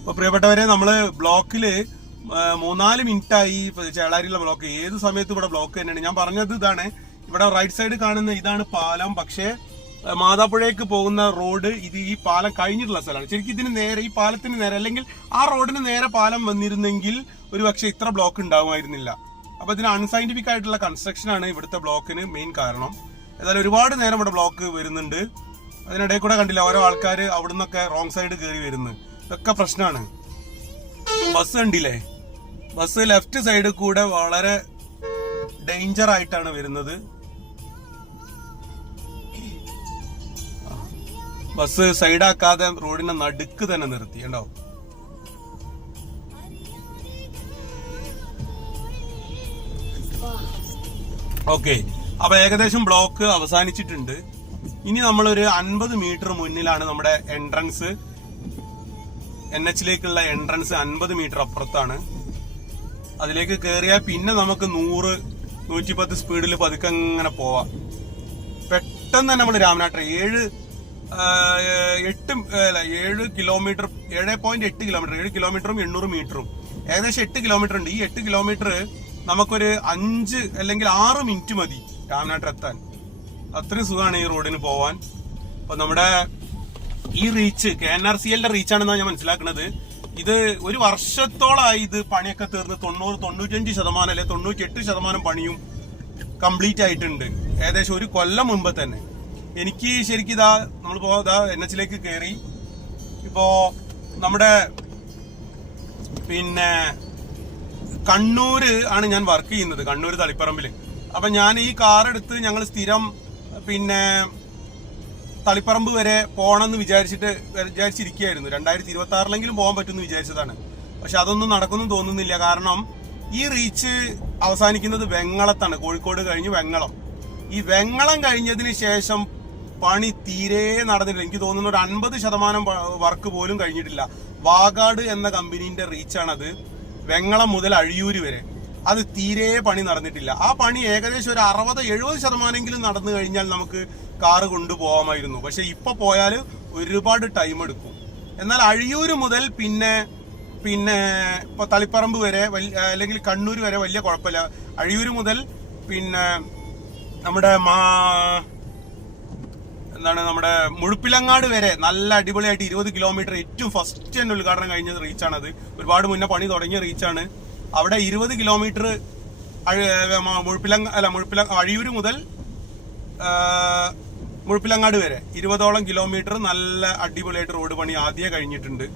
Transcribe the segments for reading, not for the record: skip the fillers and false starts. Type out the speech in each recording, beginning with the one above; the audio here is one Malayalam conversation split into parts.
അപ്പൊ പ്രിയപ്പെട്ടവരെ, നമ്മള് ബ്ലോക്കില് 3-4 മിനിറ്റായി ചേളാരിയിലെ ബ്ലോക്ക്. ഏത് സമയത്തും ഇവിടെ ബ്ലോക്ക് തന്നെയാണ്. ഞാൻ പറഞ്ഞത് ഇതാണ്, ഇവിടെ റൈറ്റ് സൈഡ് കാണുന്ന ഇതാണ് പാലം. പക്ഷേ മാതാപ്പുഴയ്ക്ക് പോകുന്ന റോഡ് ഈ പാലം കഴിഞ്ഞിട്ടുള്ള സ്ഥലമാണ്. ശരിക്കും ഇതിന് നേരെ, ഈ പാലത്തിന് നേരെ, അല്ലെങ്കിൽ ആ റോഡിന് നേരെ പാലം വന്നിരുന്നെങ്കിൽ ഒരു പക്ഷെ ഇത്ര ബ്ലോക്ക് ഉണ്ടാകുമായിരുന്നില്ല. അപ്പൊ ഇതിന് അൺസയന്റിഫിക് ആയിട്ടുള്ള കൺസ്ട്രക്ഷൻ ആണ് ഇവിടുത്തെ ബ്ലോക്കിന് മെയിൻ കാരണം. ഏതായാലും ഒരുപാട് നേരം ഇവിടെ ബ്ലോക്ക് വരുന്നുണ്ട്. അതിനിടയിൽ കൂടെ കണ്ടില്ല ഓരോ ആൾക്കാർ അവിടെ നിന്നൊക്കെ റോങ് സൈഡ് കയറി വരുന്നു. ഇതൊക്കെ പ്രശ്നമാണ്. ബസ് കണ്ടില്ലേ, ബസ് ലെഫ്റ്റ് സൈഡ് കൂടെ വളരെ ഡേഞ്ചർ ആയിട്ടാണ് വരുന്നത്. ബസ് സൈഡാക്കാതെ റോഡിന്റെ നടുക്ക് തന്നെ നിർത്തി. ഉണ്ടോ? ഓക്കെ, അപ്പൊ ഏകദേശം ബ്ലോക്ക് അവസാനിച്ചിട്ടുണ്ട്. ഇനി നമ്മളൊരു 50 മീറ്റർ മുന്നിലാണ് നമ്മുടെ എൻട്രൻസ്. NH-ലേക്കുള്ള എൻട്രൻസ് 50 മീറ്റർ അപ്പുറത്താണ്. അതിലേക്ക് കയറിയാൽ പിന്നെ നമുക്ക് 100-110 സ്പീഡിൽ പതുക്കെ അങ്ങനെ പോവാം. പെട്ടെന്ന് തന്നെ നമ്മൾ രാമനാട്ടുകര 7 കിലോമീറ്റർ 7.8 കിലോമീറ്റർ 7 കിലോമീറ്ററും 800 മീറ്ററും ഏകദേശം 8 കിലോമീറ്റർ ഉണ്ട്. ഈ 8 കിലോമീറ്റർ നമുക്കൊരു 5 അല്ലെങ്കിൽ 6 മിനിറ്റ് മതി രാമനാട്ടുകര എത്താൻ. അത്രയും സുഖമാണ് ഈ റോഡിന് പോവാൻ. അപ്പൊ നമ്മുടെ ഈ റീച്ച് KNRCL റീച്ചാണെന്നാണ് ഞാൻ മനസ്സിലാക്കുന്നത്. ഇത് ഒരു വർഷത്തോളമായി ഇത് പണിയൊക്കെ തീർന്ന് 90-95% അല്ലെ 98% പണിയും കംപ്ലീറ്റ് ആയിട്ടുണ്ട്. ഏകദേശം ഒരു കൊല്ലം മുമ്പ് തന്നെ. എനിക്ക് ശരിക്കും ഇതാ നമ്മളിപ്പോ NH-ലേക്ക് കയറി. ഇപ്പോ നമ്മുടെ പിന്നെ കണ്ണൂര് ആണ് ഞാൻ വർക്ക് ചെയ്യുന്നത്, കണ്ണൂര് തളിപ്പറമ്പില്. അപ്പൊ ഞാൻ ഈ കാർ എടുത്ത് ഞങ്ങൾ സ്ഥിരം പിന്നെ തളിപ്പറമ്പ് വരെ പോകണമെന്ന് വിചാരിച്ചിരിക്കുകയായിരുന്നു. 2026-ലെങ്കിലും പോകാൻ പറ്റുമെന്ന് വിചാരിച്ചതാണ്. പക്ഷെ അതൊന്നും നടക്കുന്നു തോന്നുന്നില്ല. കാരണം ഈ റീച്ച് അവസാനിക്കുന്നത് വെങ്ങളത്താണ്, കോഴിക്കോട് കഴിഞ്ഞ് വെങ്ങളം. ഈ വെങ്ങളം കഴിഞ്ഞതിന് ശേഷം പണി തീരെ നടന്നിട്ടില്ല. എനിക്ക് തോന്നുന്നു ഒരു 50% വർക്ക് പോലും കഴിഞ്ഞിട്ടില്ല. വാഗാട് എന്ന കമ്പനീന്റെ റീച്ചാണത്, വെങ്ങളം മുതൽ അഴിയൂര് വരെ. അത് തീരെ പണി നടന്നിട്ടില്ല. ആ പണി ഏകദേശം ഒരു 60-70% നടന്നു കഴിഞ്ഞാൽ നമുക്ക് കാറ് കൊണ്ടുപോകാമായിരുന്നു. പക്ഷെ ഇപ്പൊ പോയാൽ ഒരുപാട് ടൈം എടുക്കും. എന്നാൽ അഴിയൂര് മുതൽ പിന്നെ ഇപ്പൊ തളിപ്പറമ്പ് വരെ അല്ലെങ്കിൽ കണ്ണൂർ വരെ വലിയ കുഴപ്പമില്ല. അഴിയൂര് മുതൽ പിന്നെ നമ്മുടെ നമ്മുടെ മുഴുപ്പിലങ്ങാട് വരെ നല്ല അടിപൊളിയായിട്ട് 20 കിലോമീറ്റർ ഏറ്റവും ഫസ്റ്റ് തന്നെ ഉദ്ഘാടനം കഴിഞ്ഞ റീച്ചാണത്. ഒരുപാട് മുന്നേ പണി തുടങ്ങിയ റീച്ചാണ്. അവിടെ 20 കിലോമീറ്റർ അഴിയൂര് മുതൽ മുഴുപ്പിലങ്ങാട് വരെ 20ഓളം കിലോമീറ്റർ നല്ല അടിപൊളിയായിട്ട് റോഡ് പണി ആദ്യമേ കഴിഞ്ഞിട്ടുണ്ട്.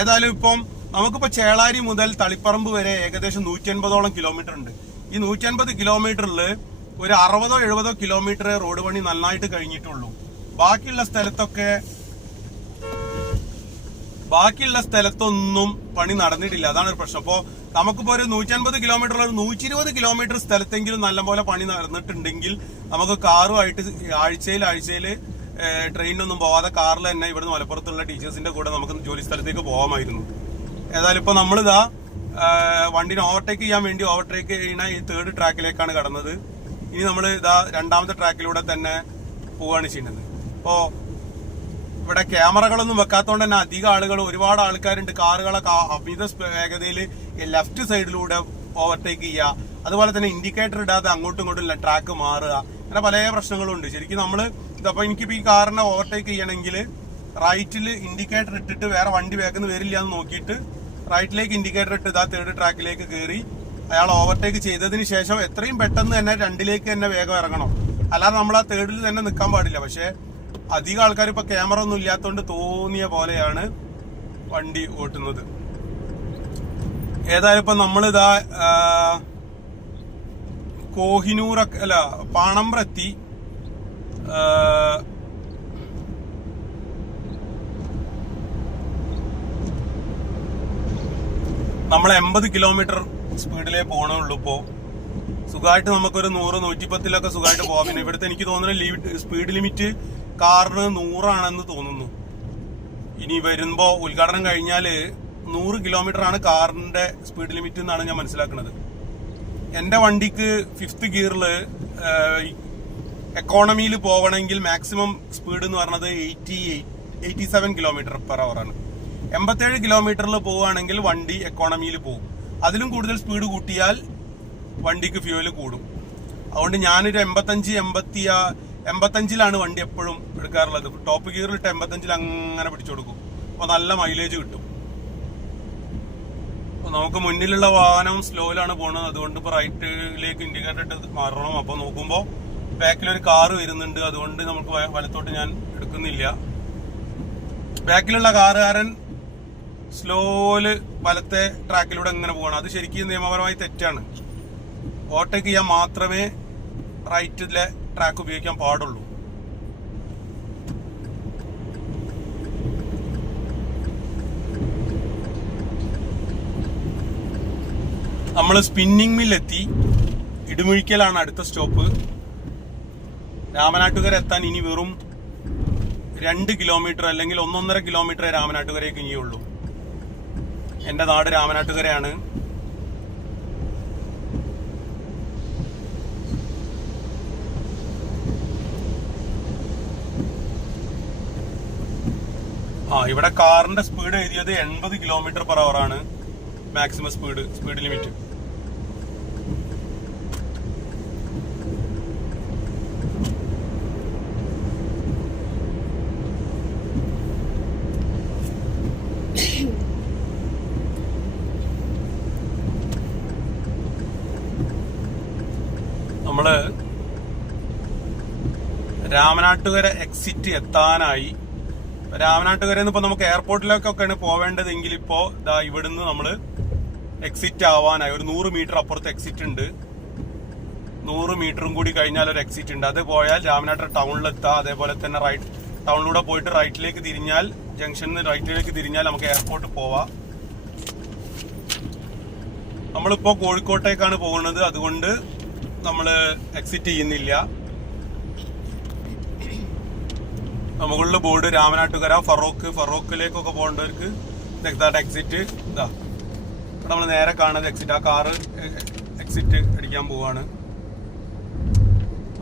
ഏതായാലും ഇപ്പം നമുക്കിപ്പോ ചേളാരി മുതൽ തളിപ്പറമ്പ് വരെ ഏകദേശം 150ഓളം കിലോമീറ്റർ ഉണ്ട്. ഈ 150 കിലോമീറ്ററിൽ ഒരു 60-70 കിലോമീറ്റർ റോഡ് പണി നന്നായിട്ട് കഴിഞ്ഞിട്ടുള്ളൂ. ബാക്കിയുള്ള സ്ഥലത്തൊന്നും പണി നടന്നിട്ടില്ല. അതാണ് ഒരു പ്രശ്നം. അപ്പോ നമുക്കിപ്പോ ഒരു 150 കിലോമീറ്റർ 120 കിലോമീറ്റർ സ്ഥലത്തെങ്കിലും നല്ലപോലെ പണി നടന്നിട്ടുണ്ടെങ്കിൽ നമുക്ക് കാറുമായിട്ട് ആഴ്ചയിൽ ട്രെയിനൊന്നും പോവാതെ കാറിൽ തന്നെ ഇവിടുന്ന് മലപ്പുറത്തുള്ള ടീച്ചേഴ്സിന്റെ കൂടെ നമുക്ക് ജോലി സ്ഥലത്തേക്ക് പോകാമായിരുന്നു. ഏതായാലും ഇപ്പൊ നമ്മളിതാ വണ്ടിനെ ഓവർടേക്ക് ചെയ്യാൻ വേണ്ടി ഓവർടേക്ക് ചെയ്യുന്ന ഈ 3rd ട്രാക്കിലേക്കാണ് കടന്നത്. ഇനി നമ്മൾ ഇതാ 2ാമത്തെ ട്രാക്കിലൂടെ തന്നെ പോവുകയാണ് ചെയ്യുന്നത്. അപ്പോ ഇവിടെ ക്യാമറകളൊന്നും വെക്കാത്തതുകൊണ്ട് തന്നെ അധികം ആളുകൾ, ഒരുപാട് ആൾക്കാരുണ്ട് കാറുകളൊക്കെ അമിത വേഗതയിൽ ലെഫ്റ്റ് സൈഡിലൂടെ ഓവർടേക്ക് ചെയ്യുക. അതുപോലെ തന്നെ ഇൻഡിക്കേറ്റർ ഇടാതെ അങ്ങോട്ടും ഇങ്ങോട്ടും ട്രാക്ക് മാറുക. അങ്ങനെ പല പ്രശ്നങ്ങളും ഉണ്ട്. ശരിക്കും നമ്മൾ ഇതപ്പോ എനിക്കിപ്പോ ഈ കാറിനെ ഓവർടേക്ക് ചെയ്യണമെങ്കിൽ റൈറ്റിൽ ഇൻഡിക്കേറ്റർ ഇട്ടിട്ട് വേറെ വണ്ടി വേഗം വരില്ല എന്ന് നോക്കിയിട്ട് റൈറ്റിലേക്ക് ഇൻഡിക്കേറ്റർ ഇട്ട് ഇതാ 3rd ട്രാക്കിലേക്ക് കയറി അയാൾ ഓവർടേക്ക് ചെയ്തതിന് ശേഷം എത്രയും പെട്ടെന്ന് തന്നെ 2ലേക്ക് തന്നെ വേഗം ഇറങ്ങണം. അല്ലാതെ നമ്മൾ ആ 3rd തന്നെ നിൽക്കാൻ പാടില്ല. പക്ഷെ അധികം ആൾക്കാർ ഇപ്പൊ ക്യാമറ ഒന്നും ഇല്ലാത്തതുകൊണ്ട് തോന്നിയ പോലെയാണ് വണ്ടി ഓട്ടുന്നത്. ഏതായാലും ഇപ്പൊ നമ്മളിതാ കോഹിനൂറൊക്കെ അല്ല പാണമ്പ്രത്തി നമ്മൾ 80 കിലോമീറ്റർ സ്പീഡിലേ പോകണുള്ളൂ. ഇപ്പോ സുഖമായിട്ട് നമുക്കൊരു 100-110 സുഖമായിട്ട് പോകാം. പിന്നെ ഇവിടുത്തെ എനിക്ക് തോന്നുന്നു സ്പീഡ് ലിമിറ്റ് കാറിന് 100 തോന്നുന്നു. ഇനി വരുമ്പോ ഉദ്ഘാടനം കഴിഞ്ഞാല് 100 കിലോമീറ്റർ ആണ് കാറിന്റെ സ്പീഡ് ലിമിറ്റ് എന്നാണ് ഞാൻ മനസ്സിലാക്കുന്നത്. എന്റെ വണ്ടിക്ക് 5th ഗിയറില് എക്കോണമിയിൽ പോകണമെങ്കിൽ മാക്സിമം സ്പീഡ് എന്ന് പറഞ്ഞത് 87 കിലോമീറ്റർ പെർ അവർ ആണ്. 87 കിലോമീറ്ററിൽ പോവുകയാണെങ്കിൽ വണ്ടി എക്കോണമിയിൽ പോകും. അതിലും കൂടുതൽ സ്പീഡ് കൂട്ടിയാൽ വണ്ടിക്ക് ഫ്യൂവൽ കൂടും. അതുകൊണ്ട് ഞാനൊരു 85-85ലാണ് വണ്ടി എപ്പോഴും എടുക്കാറുള്ളത്. ടോപ്പ് ഗിയറിലിട്ട് 85 അങ്ങനെ പിടിച്ചു കൊടുക്കും. അപ്പോൾ നല്ല മൈലേജ് കിട്ടും. നമുക്ക് മുന്നിലുള്ള വാഹനം സ്ലോയിലാണ് പോകുന്നത്. അതുകൊണ്ട് ഇപ്പോൾ റൈറ്റിലേക്ക് ഇൻഡിക്കേറ്റർ ഇട്ട് മാറണം. അപ്പോൾ നോക്കുമ്പോൾ ബാക്കിലൊരു കാറ് വരുന്നുണ്ട്. അതുകൊണ്ട് നമുക്ക് വലത്തോട്ട് ഞാൻ എടുക്കുന്നില്ല. ബാക്കിലുള്ള കാറുകാരൻ സ്ലോയില് വലത്തെ ട്രാക്കിലൂടെ എങ്ങനെ പോകണം. അത് ശരിക്കും നിയമപരമായി തെറ്റാണ്. ഓവർടേക്ക് ചെയ്യാൻ മാത്രമേ റൈറ്റിലെ ട്രാക്ക് ഉപയോഗിക്കാൻ പാടുള്ളൂ. നമ്മൾ സ്പിന്നിങ് മില്ലെത്തി. ഇടുമുഴിക്കലാണ് അടുത്ത സ്റ്റോപ്പ്. രാമനാട്ടുകര എത്താൻ ഇനി വെറും 2 കിലോമീറ്റർ അല്ലെങ്കിൽ 1.5 കിലോമീറ്റർ രാമനാട്ടുകരയ്ക്ക് ഇനിയുള്ളൂ. എന്റെ നാട് രാമനാട്ടുകരയാണ്. ഇവിടെ കാറിന്റെ സ്പീഡ് എഴുതിയത് 80 km/h ആണ് മാക്സിമം സ്പീഡ് ലിമിറ്റ്. നമ്മള് രാമനാട്ടുകര എക്സിറ്റ് എത്താനായി. രാമനാട്ടുകര ഇപ്പൊ നമുക്ക് എയർപോർട്ടിലേക്കൊക്കെയാണ് പോവേണ്ടതെങ്കിൽ ഇപ്പോ ഇവിടുന്ന് നമ്മള് എക്സിറ്റ് ആവാനായി. ഒരു 100 മീറ്റർ അപ്പുറത്ത് എക്സിറ്റ് ഉണ്ട്. 100 മീറ്ററും കൂടി കഴിഞ്ഞാൽ ഒരു എക്സിറ്റ് ഉണ്ട്. അത് പോയാൽ രാമനാട്ടുകര ടൗണിലെത്താം. അതേപോലെ തന്നെ ടൗണിലൂടെ പോയിട്ട് റൈറ്റിലേക്ക് തിരിഞ്ഞാൽ, ജംഗ്ഷനിൽ റൈറ്റിലേക്ക് തിരിഞ്ഞാൽ നമുക്ക് എയർപോർട്ട് പോവാം. നമ്മളിപ്പോ കോഴിക്കോട്ടേക്കാണ് പോകുന്നത്. അതുകൊണ്ട് നമ്മള് എക്സിറ്റ് ചെയ്യുന്നില്ല. മുകളിൽ ബോർഡ് രാമനാട്ടുകര ഫറോക്കിലേക്കൊക്കെ പോകേണ്ടവർക്ക് എക്സിറ്റ് ഇതാ. ഇവിടെ നമ്മൾ നേരെ കാണുന്നത് എക്സിറ്റ്. ആ കാറ് എക്സിറ്റ് അടിക്കാൻ പോവാണ്.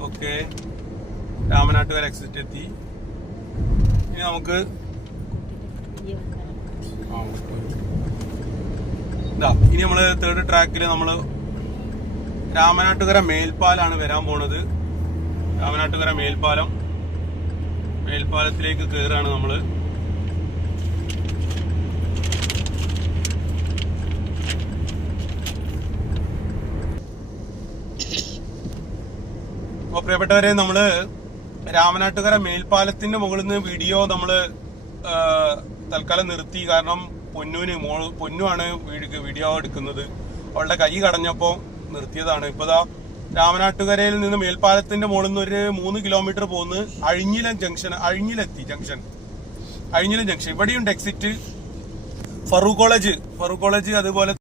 ഓക്കെ, രാമനാട്ടുകര എക്സിറ്റ് എത്തി. ഇനി നമുക്ക് ഇനി നമ്മള് തേർഡ് ട്രാക്കില് നമ്മള് രാമനാട്ടുകര മേൽപ്പാലാണ് വരാൻ പോണത്. രാമനാട്ടുകര മേൽപ്പാലത്തിലേക്ക് കയറാണ് നമ്മള്. അപ്പൊ പ്രിയപ്പെട്ടവരെ, നമ്മള് രാമനാട്ടുകര മേൽപ്പാലത്തിന്റെ മുകളിൽ നിന്ന് വീഡിയോ നമ്മള് തൽക്കാലം നിർത്തി. കാരണം പൊന്നുവാണ് വീഡിയോ എടുക്കുന്നത്. അവളുടെ കൈ കടഞ്ഞപ്പോ നിർത്തിയതാണ്. ഇപ്പതാ രാമനാട്ടുകരയിൽ നിന്ന് മേൽപ്പാലത്തിന്റെ മുകളിൽ നിന്ന് ഒരു 3 കിലോമീറ്റർ പോകുന്നു അഴിഞ്ഞിലം ജംഗ്ഷൻ. ഇവിടെയുണ്ട് എക്സിറ്റ്. ഫറൂഖ് കോളേജ് അതുപോലെ